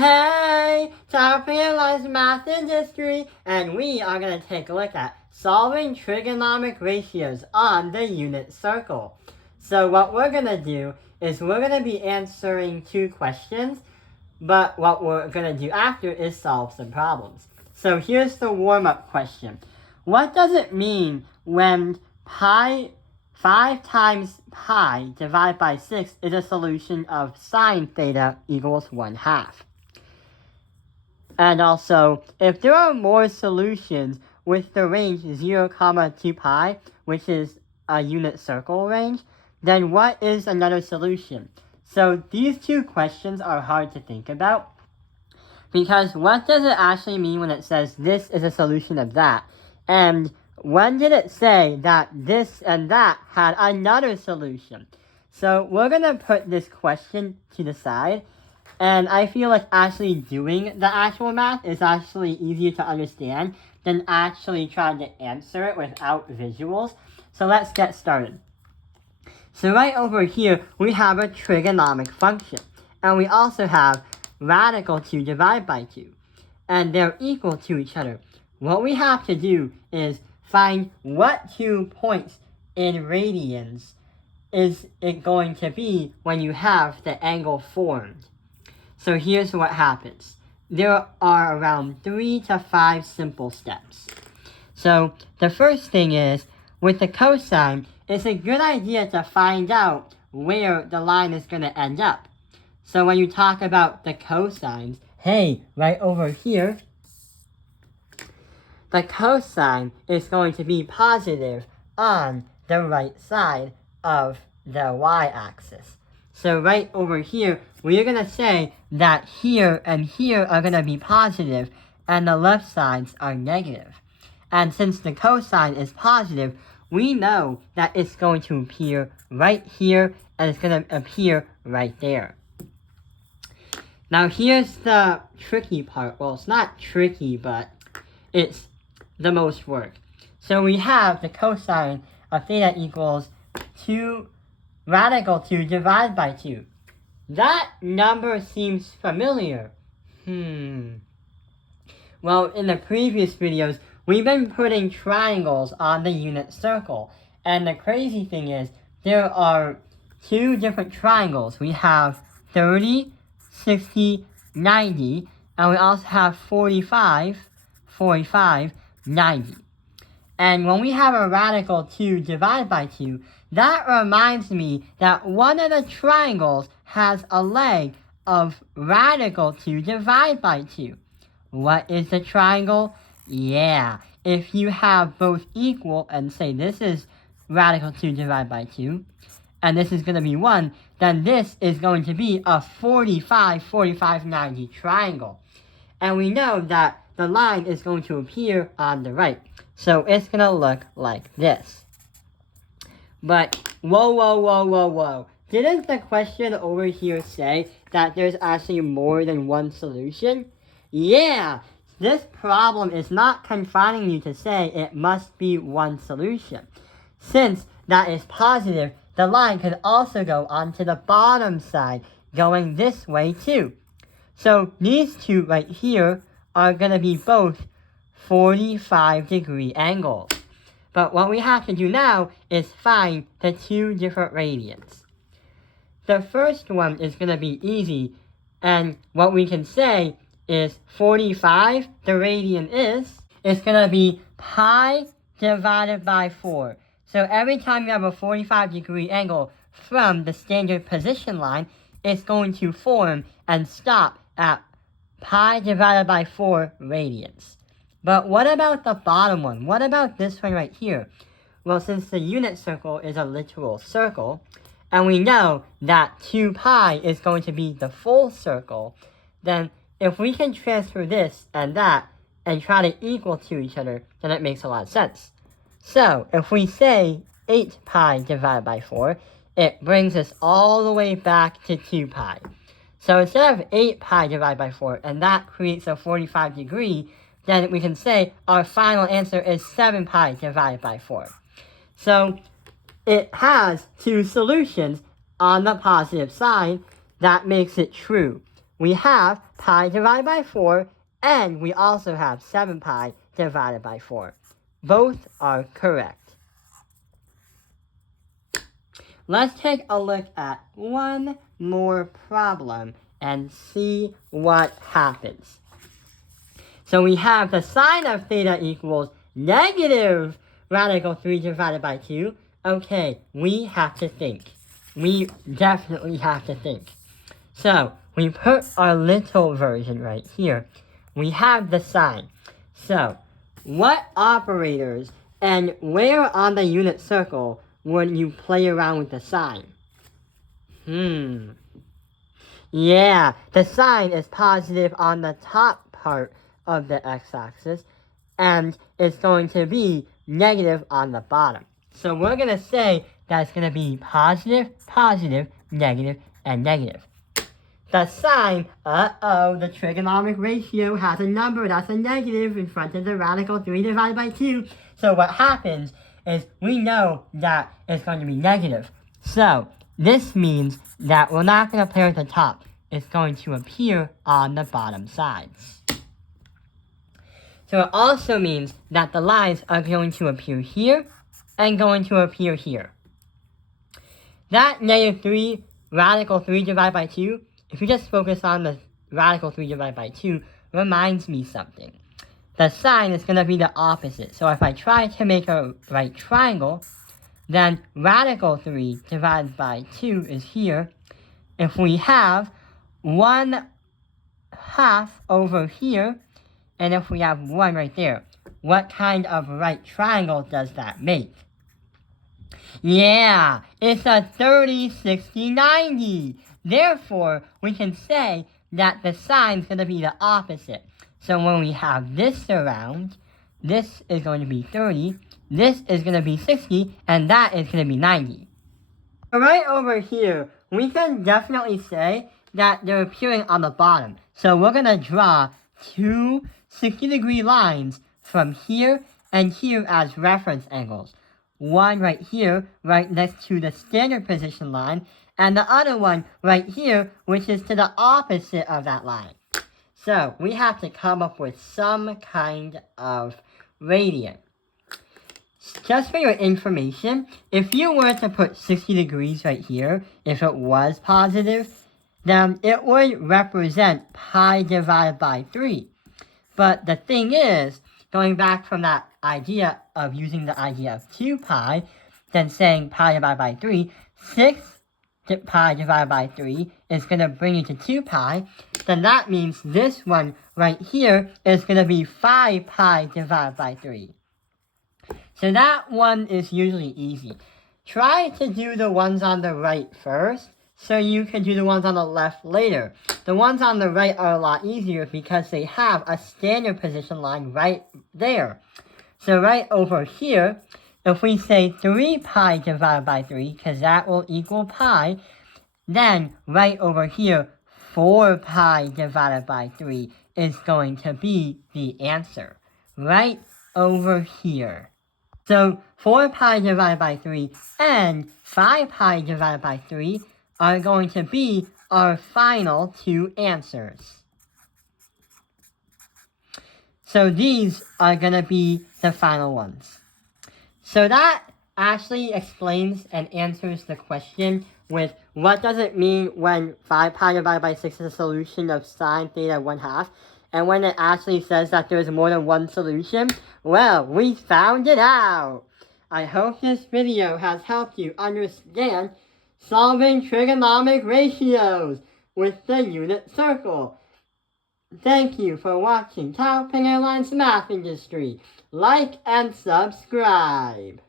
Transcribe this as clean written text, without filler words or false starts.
Hey, time to analyze math and history, and we are going to take a look at solving trigonomic ratios on the unit circle. So what we're going to do is we're going to be answering two questions, but what we're going to do after is solve some problems. So here's the warm-up question. What does it mean when 5 times pi divided by 6 is a solution of sine theta equals 1/2? And also, if there are more solutions with the range 0, 2 pi, which is a unit circle range, then what is another solution? So these two questions are hard to think about, because what does it actually mean when it says this is a solution of that? And when did it say that this and that had another solution? So we're going to put this question to the side. And I feel like actually doing the actual math is actually easier to understand than actually trying to answer it without visuals. So let's get started. So right over here, we have a trigonomic function. And we also have radical 2 divided by 2. And they're equal to each other. What we have to do is find what 2 points in radians is it going to be when you have the angle formed. So here's what happens. There are around 3 to 5 simple steps. So the first thing is, with the cosine, it's a good idea to find out where the line is going to end up. So when you talk about the cosines, hey, right over here, the cosine is going to be positive on the right side of the y-axis. So right over here, we're going to say that here and here are going to be positive, and the left sides are negative. And since the cosine is positive, we know that it's going to appear right here, and it's going to appear right there. Now here's the tricky part. Well, it's not tricky, but it's the most work. So we have the cosine of theta equals 2 radical 2 divided by 2. That number seems familiar. Well, in the previous videos, we've been putting triangles on the unit circle. And the crazy thing is, there are 2 different triangles. We have 30, 60, 90, and we also have 45, 45, 90. And when we have a radical 2 divided by 2, that reminds me that one of the triangles has a leg of radical 2 divided by 2. What is the triangle? Yeah, if you have both equal and say this is radical 2 divided by 2, and this is going to be 1, then this is going to be a 45, 45, 90 triangle. And we know that the line is going to appear on the right. So it's going to look like this. But, whoa. Didn't the question over here say that there's actually more than one solution? Yeah, this problem is not confining you to say it must be one solution. Since that is positive, the line could also go onto the bottom side, going this way too. So these two right here are going to be both 45-degree angles. But what we have to do now is find the 2 different radians. The first one is going to be easy, and what we can say is 45, the radian is going to be pi divided by 4. So every time you have a 45-degree angle from the standard position line, it's going to form and stop at pi divided by 4 radians. But what about the bottom one? What about this one right here? Well, since the unit circle is a literal circle, and we know that 2 pi is going to be the full circle, then if we can transfer this and that and try to equal to each other, then it makes a lot of sense. So if we say 8 pi divided by 4, it brings us all the way back to 2 pi. So instead of 8 pi divided by 4, and that creates a 45-degree, then we can say our final answer is 7 pi divided by 4. So it has 2 solutions on the positive side. That makes it true. we have pi divided by 4, and we also have 7 pi divided by 4. Both are correct. Let's take a look at one more problem and see what happens. So we have the sine of theta equals negative radical 3 divided by 2. Okay, we have to think. We definitely have to think. So we put our little version right here. We have the sine. So what operators and where on the unit circle would you play around with the sine? Yeah, the sine is positive on the top part of the x-axis, and it's going to be negative on the bottom. So we're going to say that it's going to be positive, positive, negative, and negative. The sine, the trigonomic ratio has a number that's a negative in front of the radical 3 divided by 2. So what happens is we know that it's going to be negative. So this means that we're not going to play at the top. It's going to appear on the bottom sides. So it also means that the lines are going to appear here and going to appear here. That negative 3, radical 3 divided by 2, if you just focus on the radical 3 divided by 2, reminds me something. The sine is going to be the opposite. So if I try to make a right triangle, then radical 3 divided by 2 is here. If we have 1/2 over here, and if we have 1 right there, what kind of right triangle does that make? Yeah, it's a 30, 60, 90. Therefore, we can say that the sine is going to be the opposite. So when we have this around, this is going to be 30, this is going to be 60, and that is going to be 90. Right over here, we can definitely say that they're appearing on the bottom. So we're going to draw two 60-degree lines from here and here as reference angles. One right here, right next to the standard position line, and the other one right here, which is to the opposite of that line. So we have to come up with some kind of radian. Just for your information, if you were to put 60 degrees right here, if it was positive, then it would represent pi divided by 3. But the thing is, going back from that idea of using the idea of 2 pi, then saying pi divided by 3, 6 pi divided by 3 is going to bring you to 2 pi, then that means this one right here is going to be 5 pi divided by 3. So that one is usually easy. Try to do the ones on the right first, so you can do the ones on the left later. The ones on the right are a lot easier because they have a standard position line right there. So right over here, if we say 3 pi divided by 3, because that will equal pi, then right over here, 4 pi divided by 3 is going to be the answer. Right over here. So 4 pi divided by 3 and 5 pi divided by 3 are going to be our final two answers. So these are going to be the final ones. So that actually explains and answers the question with what does it mean when 5 pi divided by 6 is a solution of sine theta 1/2, and when it actually says that there's more than one solution. Well, we found it out! I hope this video has helped you understand solving trigonomic ratios with the unit circle. Thank you for watching Top Airlines Math Industry. Like and subscribe.